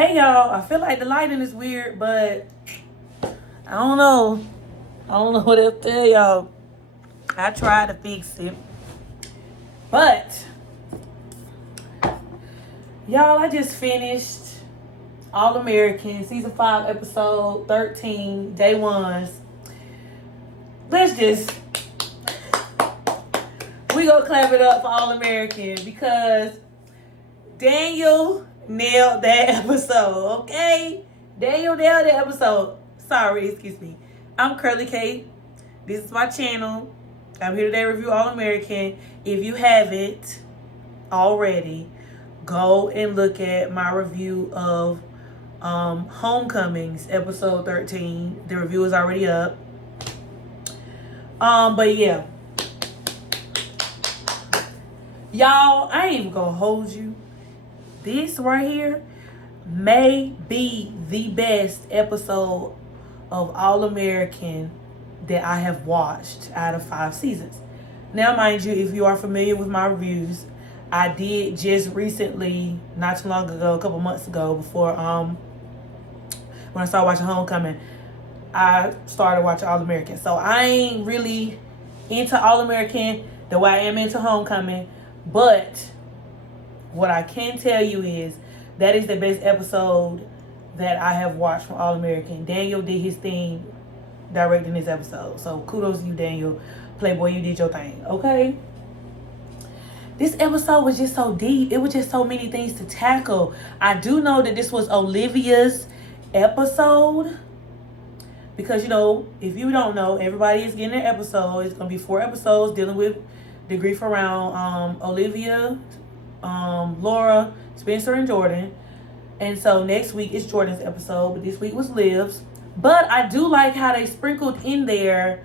Hey y'all, I feel like the lighting is weird, but I don't know. I don't know what else to tell y'all. I tried to fix it. But y'all, I just finished All American season 5 episode 13 day ones. Let's just we gonna clap it up for All American because Daniel nailed that episode, okay? Daniel nailed that episode. Sorry, excuse me. I'm Curly K. This is my channel. I'm here today to review All American. If you haven't already, go and look at my review of Homecomings episode 13. The review is already up. But yeah. Y'all, I ain't even gonna hold you. This right here may be the best episode of All American that I have watched out of 5 seasons. Now, mind you, if you are familiar with my reviews, I did just recently, not too long ago, a couple months ago, before when I started watching Homecoming, I started watching All American. So I ain't really into All American the way I am into Homecoming, but what I can tell you is that is the best episode that I have watched from All American. Daniel did his thing directing this episode. So kudos to you, Daniel. Playboy, you did your thing. Okay? This episode was just so deep. It was just so many things to tackle. I do know that this was Olivia's episode. Because, you know, if you don't know, everybody is getting an episode. It's going to be 4 episodes dealing with the grief around Olivia, Laura, Spencer, and Jordan. And so next week is Jordan's episode, but this week was Liv's. But I do like how they sprinkled in there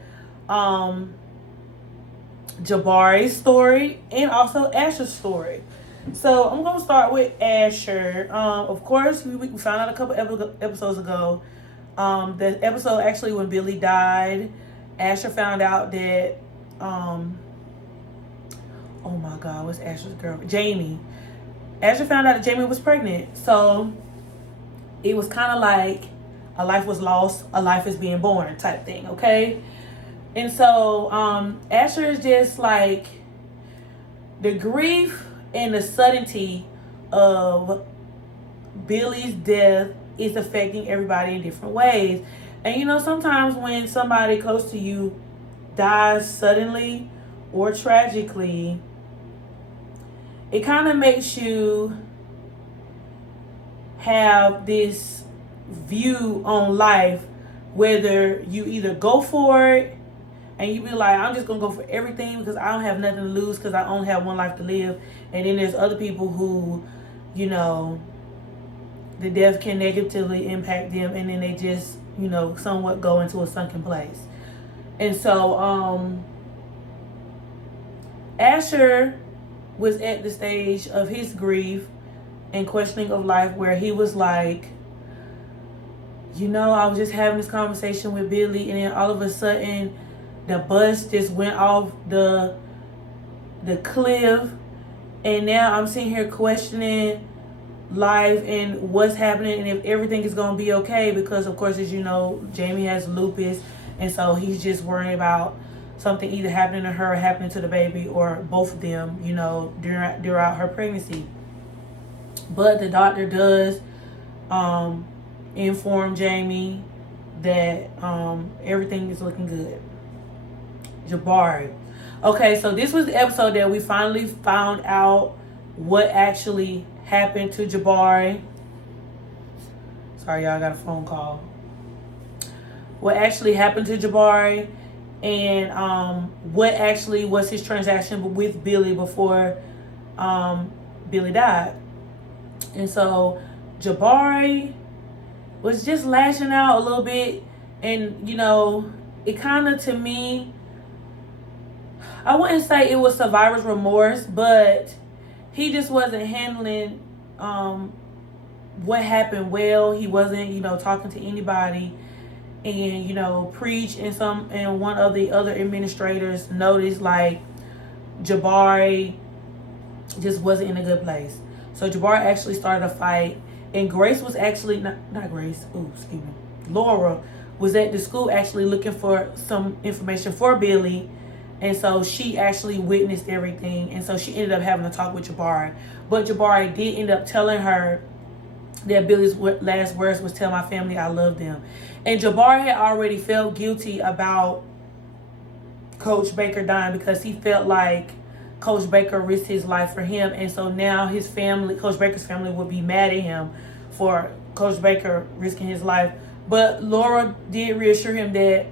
Jabari's story and also Asher's story. So I'm going to start with Asher. Of course, we found out a couple episodes ago. The episode actually when Billy died, Asher found out that, oh my God, what's Asher's girlfriend? Jamie. Asher found out that Jamie was pregnant. So it was kind of like a life was lost, a life is being born type thing, okay? And so Asher is just like the grief and the suddenty of Billy's death is affecting everybody in different ways. And you know, sometimes when somebody close to you dies suddenly or tragically, it kind of makes you have this view on life, whether you either go for it and you be like, I'm just gonna go for everything because I don't have nothing to lose because I only have one life to live. And then there's other people who, you know, the death can negatively impact them and then they just, you know, somewhat go into a sunken place. And so Asher was at the stage of his grief and questioning of life where he was like, you know, I was just having this conversation with Billy and then all of a sudden the bus just went off the cliff and now I'm sitting here questioning life and what's happening and if everything is going to be okay because of course, as you know, Jamie has lupus and so he's just worrying about something either happening to her or happening to the baby or both of them, you know, throughout her pregnancy. But the doctor does inform Jamie that everything is looking good. Jabari. Okay, so this was the episode that we finally found out what actually happened to Jabari. Sorry, y'all, I got a phone call. What actually happened to Jabari and what actually was his transaction with Billy before Billy died. And so Jabari was just lashing out a little bit and, you know, it kind of, to me, I wouldn't say it was survivor's remorse, but he just wasn't handling what happened well. He wasn't, you know, talking to anybody. And, you know, Preach and one of the other administrators noticed like Jabari just wasn't in a good place. So Jabari actually started a fight And Grace was actually, not Grace, excuse me. Laura was at the school actually looking for some information for Billy. And so she actually witnessed everything. And so she ended up having to talk with Jabari. But Jabari did end up telling her that Billy's last words was, "Tell my family I love them." And Jabari had already felt guilty about Coach Baker dying because he felt like Coach Baker risked his life for him. And so now his family, Coach Baker's family, would be mad at him for Coach Baker risking his life. But Laura did reassure him that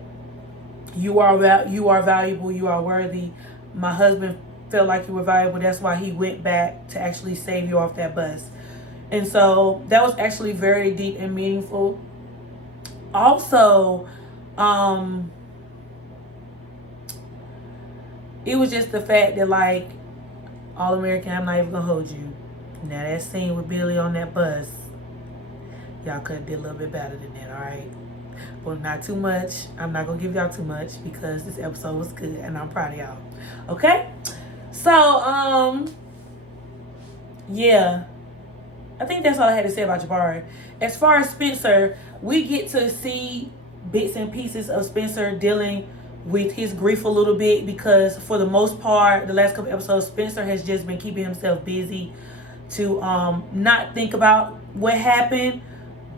you are valuable, you are worthy. My husband felt like you were valuable. That's why he went back to actually save you off that bus. And so that was actually very deep and meaningful. Also, it was just the fact that, like, All American, I'm not even gonna hold you. Now that scene with Billy on that bus, y'all could have did a little bit better than that, alright? But not too much. I'm not gonna give y'all too much because this episode was good and I'm proud of y'all. Okay? So, yeah. I think that's all I had to say about Jabari. As far as Spencer, we get to see bits and pieces of Spencer dealing with his grief a little bit because for the most part, the last couple episodes, Spencer has just been keeping himself busy to not think about what happened,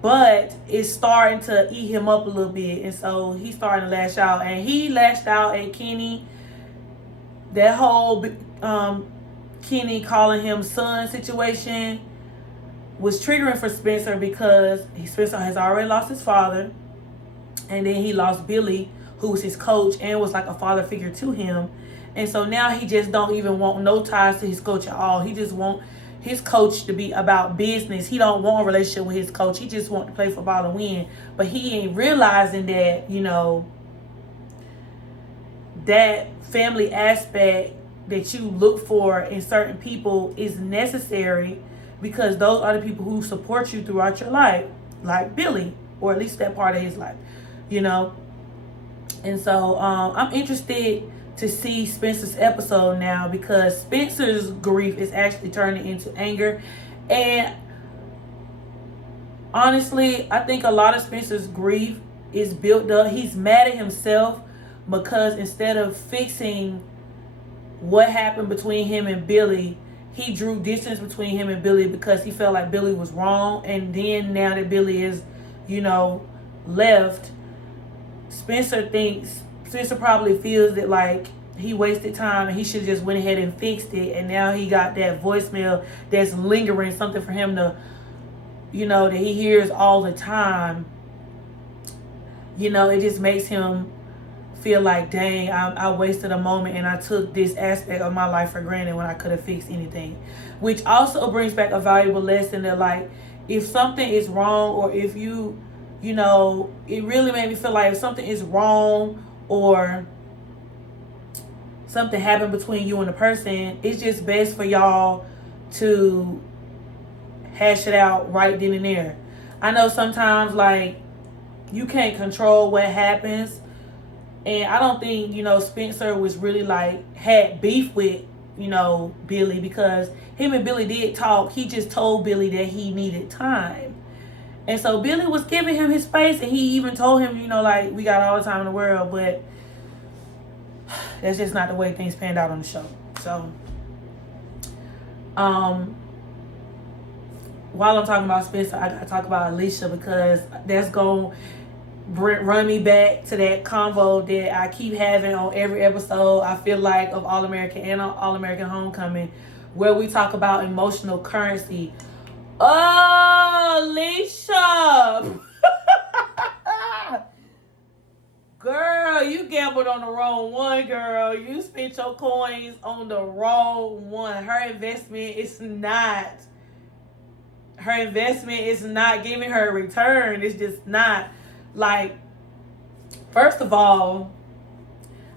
but it's starting to eat him up a little bit. And so he's starting to lash out. And he lashed out at Kenny. That whole Kenny calling him son situation was triggering for Spencer because Spencer has already lost his father. And then he lost Billy, who was his coach and was like a father figure to him. And so now he just don't even want no ties to his coach at all. He just want his coach to be about business. He don't want a relationship with his coach. He just want to play football and win. But he ain't realizing that, you know, that family aspect that you look for in certain people is necessary because those are the people who support you throughout your life, like Billy, or at least that part of his life, you know. And so I'm interested to see Spencer's episode now because Spencer's grief is actually turning into anger. And honestly, I think a lot of Spencer's grief is built up. He's mad at himself because instead of fixing what happened between him and Billy, he drew distance between him and Billy because he felt like Billy was wrong. And then now that Billy is, you know, left, Spencer probably feels that like he wasted time and he should have just went ahead and fixed it. And now he got that voicemail that's lingering, something for him to, you know, that he hears all the time. You know, it just makes him feel like, dang, I wasted a moment and I took this aspect of my life for granted when I could have fixed anything. Which also brings back a valuable lesson that, like, if something is wrong or if you know, it really made me feel like if something is wrong or something happened between you and the person, it's just best for y'all to hash it out right then and there. I know sometimes, like, you can't control what happens. And I don't think, you know, Spencer was really, like, had beef with, you know, Billy because him and Billy did talk. He just told Billy that he needed time. And so Billy was giving him his space, and he even told him, you know, like, we got all the time in the world, but that's just not the way things panned out on the show. So, while I'm talking about Spencer, I gotta talk about Alicia because that's going to run me back to that convo that I keep having on every episode, I feel like, of All American and All American Homecoming, where we talk about emotional currency. Oh, Alicia! Girl, you gambled on the wrong one, girl. You spent your coins on the wrong one. Her investment is not giving her a return. It's just not. Like, first of all,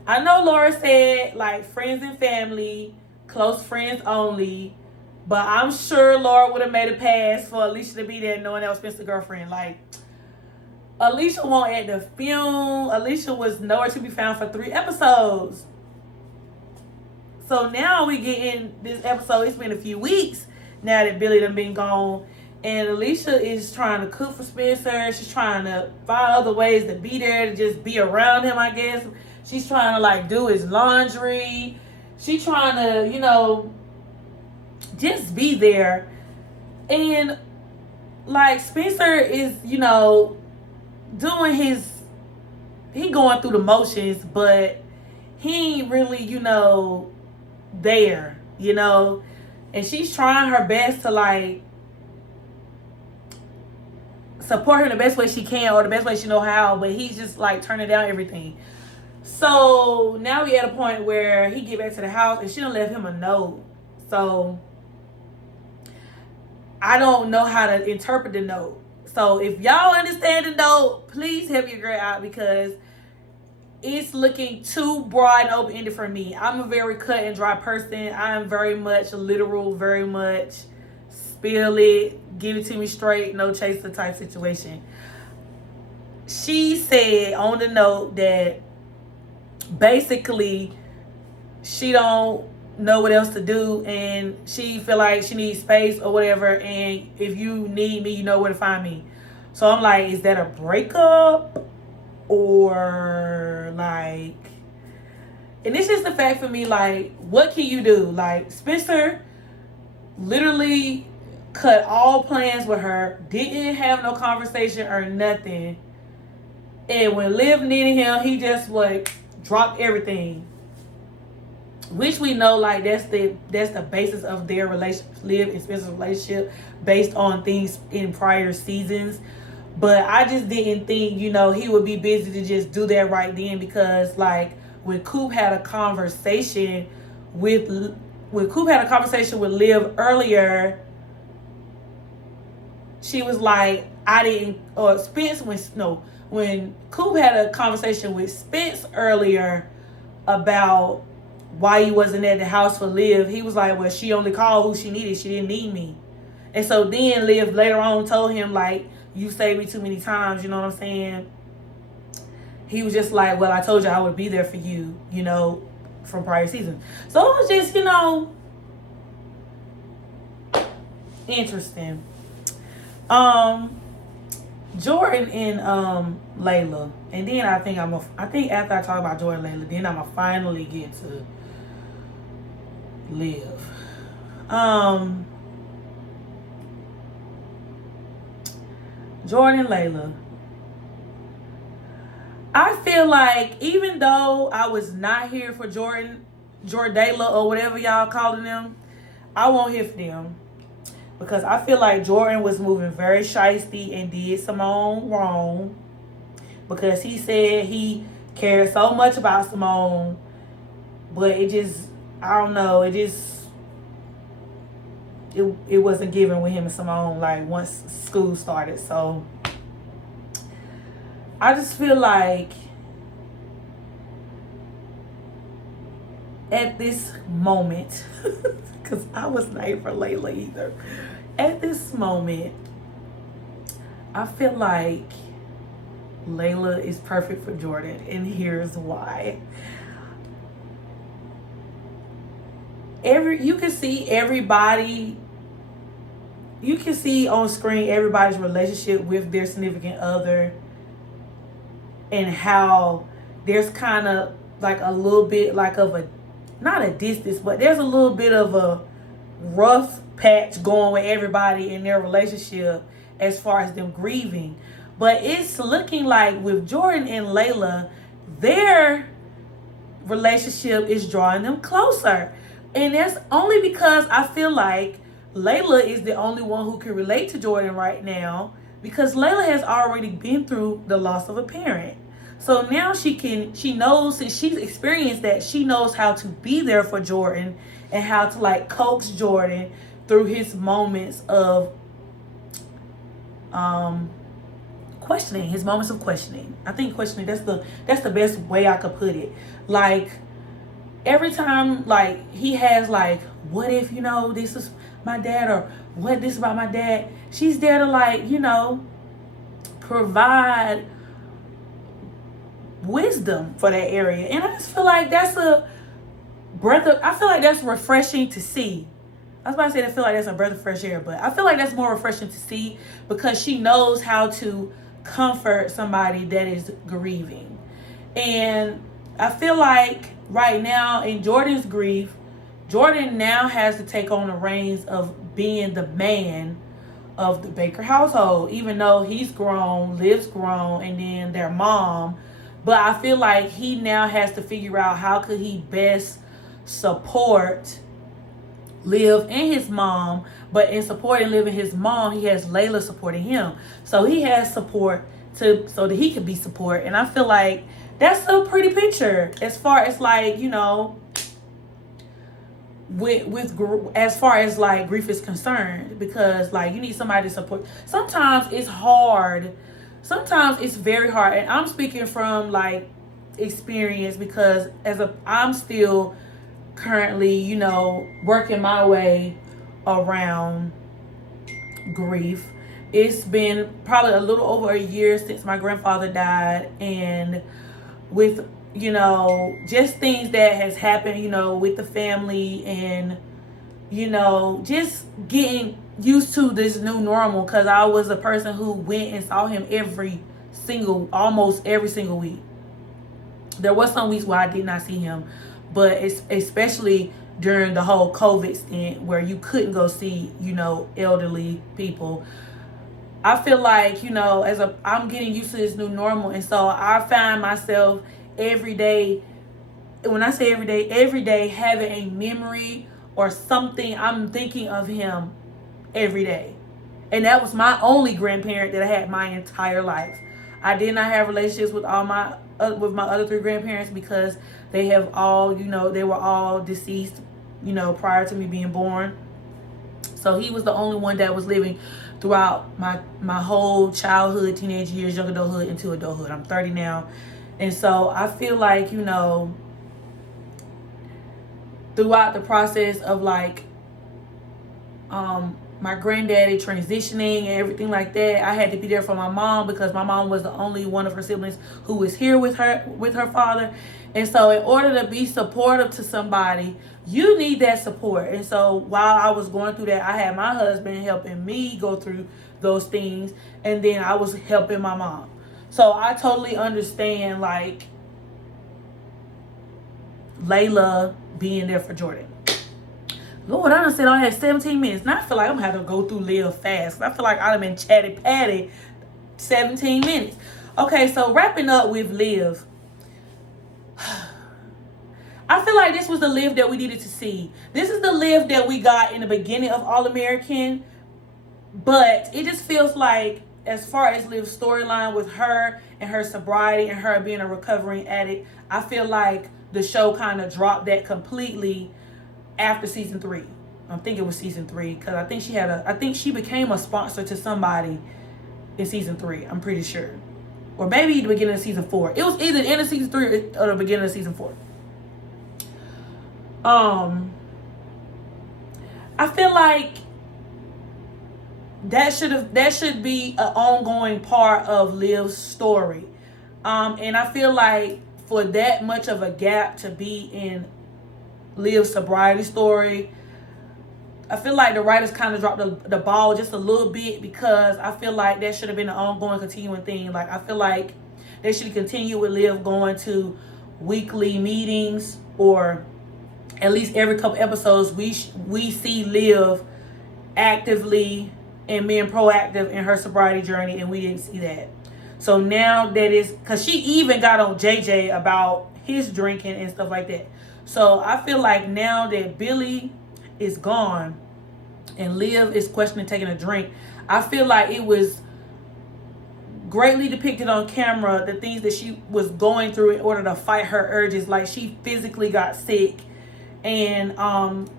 I know Laura said, like, friends and family, close friends only. But I'm sure Laura would have made a pass for Alicia to be there knowing that was Spencer's girlfriend. Like, Alicia won't at the film. Alicia was nowhere to be found for 3 episodes. So now we get in this episode. It's been a few weeks now that Billy done been gone. And Alicia is trying to cook for Spencer. She's trying to find other ways to be there, to just be around him, I guess. She's trying to like do his laundry. She's trying to, just be there. And like Spencer is, doing he going through the motions, but he ain't really, there, And she's trying her best to like support her the best way she can or the best way she know how, but he's just like turning down everything. So now we at a point where he get back to the house and she done left him a note. So I don't know how to interpret the note. So if y'all understand the note, please help your girl out because it's looking too broad and open-ended for me. I'm a very cut and dry person. I am very much literal, very much spill it, give it to me straight, no chaser type situation. She said on the note that basically she don't know what else to do and she feel like she needs space or whatever, and if you need me, you know where to find me. So I'm like, is that a breakup or like, and it's just the fact for me, like, what can you do? Like, Spencer literally cut all plans with her, didn't have no conversation or nothing, and when Liv needed him, he just like dropped everything. Which we know, like, that's the basis of their relationship, Liv and Spencer's relationship, based on things in prior seasons. But I just didn't think, he would be busy to just do that right then, because like when Coop had a conversation with Liv earlier, she was like, when Coop had a conversation with Spence earlier about why he wasn't at the house for Liv, he was like, well, she only called who she needed. She didn't need me. And so then Liv later on told him, like, you saved me too many times, you know what I'm saying? He was just like, well, I told you I would be there for you, from prior seasons. So it was just, interesting. Jordan and Layla. And then I think after I talk about Jordan and Layla, then I'm gonna finally get to Liv. Jordan and Layla. I feel like even though I was not here for Jordala or whatever y'all calling them, I won't here for them. Because I feel like Jordan was moving very shiesty and did Simone wrong. Because he said he cared so much about Simone. But it just, I don't know, it wasn't given with him and Simone, like, once school started. So I just feel like at this moment, because I was not here for Layla either. At this moment, I feel like Layla is perfect for Jordan, and here's why. You can see on screen everybody's relationship with their significant other, and how there's kind of like a little bit like of a, not a distance, but there's a little bit of a rough patch going with everybody in their relationship as far as them grieving. But it's looking like with Jordan and Layla, their relationship is drawing them closer. And that's only because I feel like Layla is the only one who can relate to Jordan right now, because Layla has already been through the loss of a parent. So now she knows, since she's experienced that, she knows how to be there for Jordan and how to like coax Jordan through his moments of questioning, his moments of questioning. I think questioning, that's the best way I could put it. Like, every time like he has like, what if, this is my dad, or what this about my dad, she's there to like, provide wisdom for that area. And I just feel like that's a breath of, I feel like that's refreshing to see. I was about to say I feel like that's a breath of fresh air, but I feel like that's more refreshing to see because she knows how to comfort somebody that is grieving. And I feel like right now in Jordan's grief, Jordan now has to take on the reins of being the man of the Baker household, even though he's grown, Liv's grown, and then their mom. But I feel like he now has to figure out how could he best support Liv and his mom. But in supporting Liv and his mom, he has Layla supporting him. So he has support so that he could be support. And I feel like that's a pretty picture as far as like, you know, with as far as like grief is concerned, because like you need somebody to support. Sometimes it's hard. Sometimes it's very hard, and I'm speaking from like experience because I'm still currently, you know, working my way around grief. It's been probably a little over a year since my grandfather died, and with, you know, just things that has happened, you know, with the family, and, you know, just getting used to this new normal, because I was a person who went and saw him almost every single week. There was some weeks where I did not see him, but it's especially during the whole COVID stint where you couldn't go see, you know, elderly people. I feel like, you know, I'm getting used to this new normal, and so I find myself every day, when I say every day having a memory or something, I'm thinking of him every day. And that was my only grandparent that I had my entire life. I did not have relationships with my other three grandparents because they have all, you know, they were all deceased, you know, prior to me being born. So he was the only one that was living throughout my whole childhood, teenage years, young adulthood, into adulthood. I'm 30 now. And so I feel like, you know, throughout the process of like my granddaddy transitioning and everything like that, I had to be there for my mom because my mom was the only one of her siblings who was here with her father. And so in order to be supportive to somebody, you need that support. And so while I was going through that, I had my husband helping me go through those things, and then I was helping my mom. So I totally understand like Layla being there for Jordan. Lord, I done said I had 17 minutes. Now I feel like I'm going to have to go through Liv fast. I feel like I'd have been chatty-patty 17 minutes. Okay, so wrapping up with Liv. I feel like this was the Liv that we needed to see. This is the Liv that we got in the beginning of All American. But it just feels like, as far as Liv's storyline with her and her sobriety and her being a recovering addict, I feel like the show kind of dropped that completely after season 3. I think it was season 3 because I think she became a sponsor to somebody in season 3. I'm pretty sure, or maybe the beginning of season 4. It was either the end of season 3 or the beginning of season 4. I feel like that should be an ongoing part of Liv's story, and I feel like for that much of a gap to be in Liv's sobriety story, I feel like the writers kind of dropped the ball just a little bit, because I feel like that should have been an ongoing, continuing thing. Like, I feel like they should continue with Liv going to weekly meetings, or at least every couple episodes we see Liv actively and being proactive in her sobriety journey, and we didn't see that. So now that is, because she even got on JJ about his drinking and stuff like that. So I feel like now that Billy is gone and Liv is questioning taking a drink, I feel like it was greatly depicted on camera the things that she was going through in order to fight her urges. Like, she physically got sick, and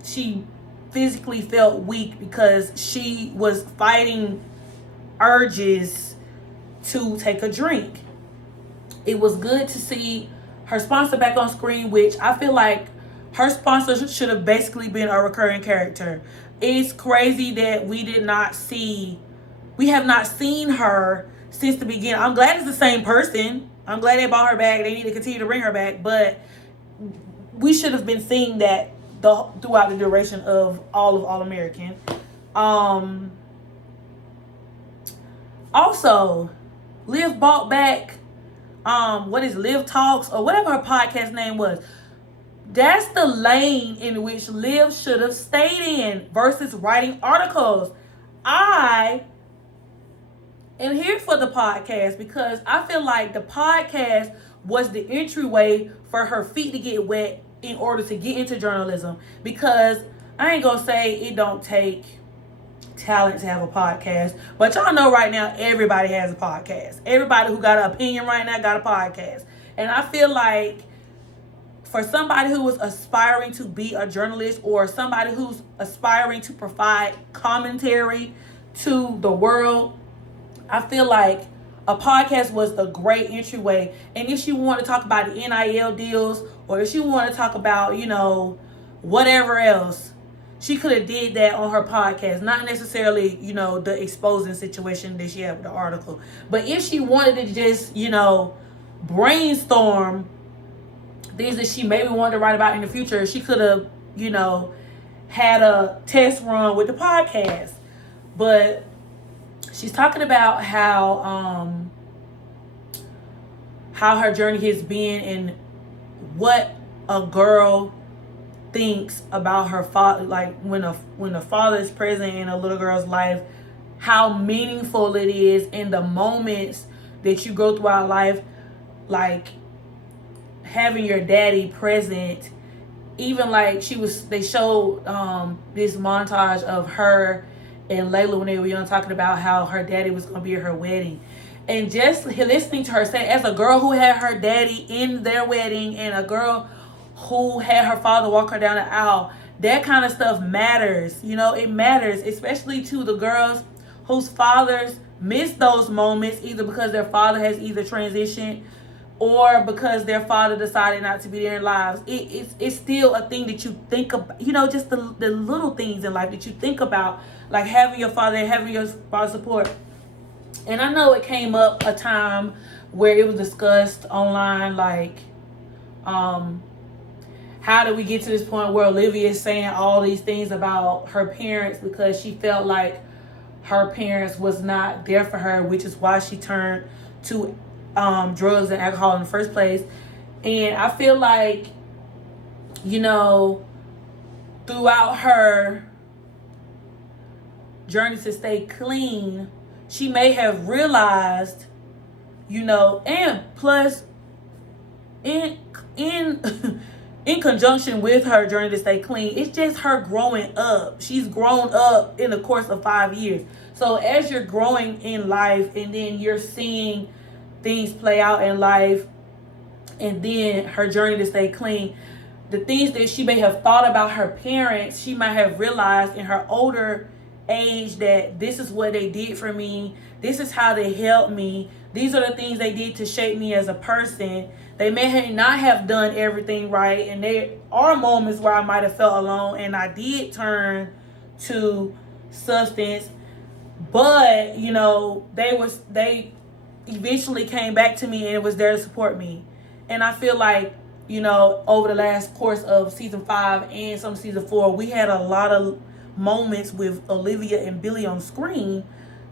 she physically felt weak because she was fighting urges to take a drink. It was good to see her sponsor back on screen, which I feel like her sponsor should have basically been a recurring character. It's crazy that we have not seen her since the beginning. I'm glad it's the same person. I'm glad they brought her back. They need to continue to bring her back, but we should have been seeing that throughout the duration of All American. Also, Liv bought back what is Liv Talks or whatever her podcast name was. That's the lane in which Liv should have stayed in versus writing articles. I am here for the podcast because I feel like the podcast was the entryway for her feet to get wet in order to get into journalism. Because I ain't gonna say it don't take talent to have a podcast, but y'all know right now everybody has a podcast. Everybody who got an opinion right now got a podcast. And I feel like for somebody who is aspiring to be a journalist or somebody who's aspiring to provide commentary to the world, I feel like a podcast was the great entryway. And if you want to talk about the NIL deals or if you want to talk about, whatever else, she could have did that on her podcast. Not necessarily, the exposing situation that she had with the article. But if she wanted to just, brainstorm things that she maybe wanted to write about in the future, she could have, had a test run with the podcast. But she's talking about how her journey has been and what a girl thinks about her father, like when the father is present in a little girl's life, how meaningful it is in the moments that you go throughout life, like having your daddy present. Even like they showed this montage of her and Layla when they were young, talking about how her daddy was going to be at her wedding. And just listening to her say, as a girl who had her daddy in their wedding and a girl who had her father walk her down the aisle, that kind of stuff matters. It matters, especially to the girls whose fathers miss those moments, either because their father has either transitioned or because their father decided not to be there in lives. It's still a thing that you think about, just the little things in life that you think about, like having your father and having your father's support. And I know it came up a time where it was discussed online, like, how did we get to this point where Olivia is saying all these things about her parents because she felt like her parents was not there for her, which is why she turned to drugs and alcohol in the first place. And I feel like, throughout her journey to stay clean, she may have realized, and plus in in conjunction with her journey to stay clean, it's just her growing up. She's grown up in the course of 5 years. So as you're growing in life and then you're seeing things play out in life, and then her journey to stay clean, the things that she may have thought about her parents, she might have realized in her older age that this is what they did for me, this is how they helped me, these are the things they did to shape me as a person. They may not have done everything right, and there are moments where I might have felt alone and I did turn to substance, but they eventually came back to me and it was there to support me. And I feel like, over the last course of season 5 and some season 4, we had a lot of moments with Olivia and Billy on screen,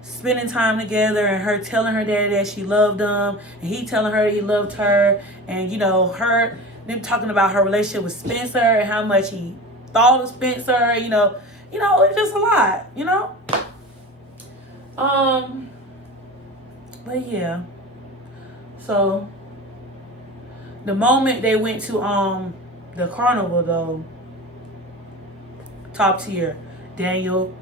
spending time together, and her telling her daddy that she loved him, and he telling her that he loved her, and them talking about her relationship with Spencer and how much he thought of Spencer. It's just a lot. But yeah, so the moment they went to the carnival, though, top tier, Daniel,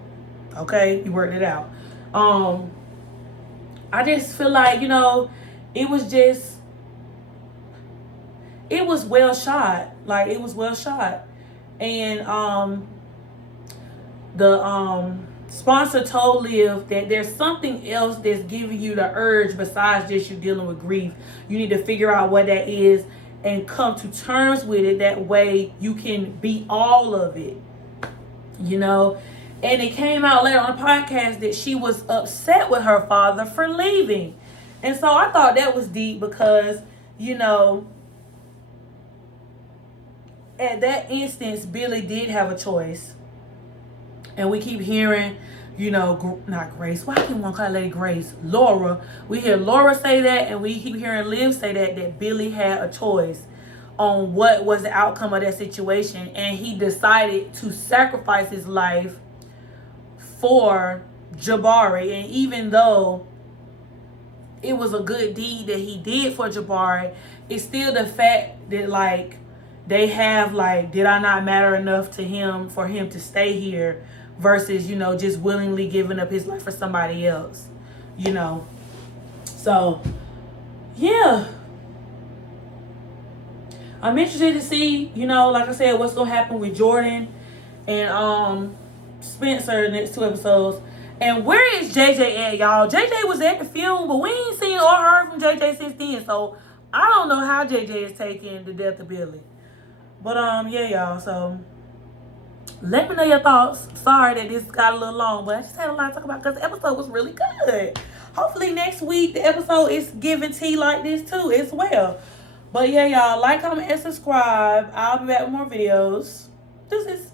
okay, you worked it out. I just feel like, it was well shot. Like, it was well shot. And the sponsor told Liv that there's something else that's giving you the urge besides just you dealing with grief. You need to figure out what that is and come to terms with it. That way you can be all of it. And it came out later on the podcast that she was upset with her father for leaving. And so I thought that was deep because, at that instance, Billy did have a choice. And we keep hearing, you know, not Grace. Why can't one call Lady Grace? Laura. We hear Laura say that, and we keep hearing Liv say that Billy had a choice on what was the outcome of that situation. And he decided to sacrifice his life for Jabari. And even though it was a good deed that he did for Jabari, it's still the fact that, like, they have, like, did I not matter enough to him for him to stay here versus, you know, just willingly giving up his life for somebody else, you know. So, yeah. I'm interested to see, you know, like I said, what's going to happen with Jordan and Spencer next 2 episodes. And where is JJ at, y'all? JJ was at the film, but we ain't seen or heard from JJ since then. So, I don't know how JJ is taking the death of Billy. But, yeah, y'all. So, let me know your thoughts. Sorry that this got a little long, but I just had a lot to talk about because the episode was really good. Hopefully next week the episode is giving tea like this too as well. But yeah, y'all, like, comment, and subscribe. I'll be back with more videos. Deuces.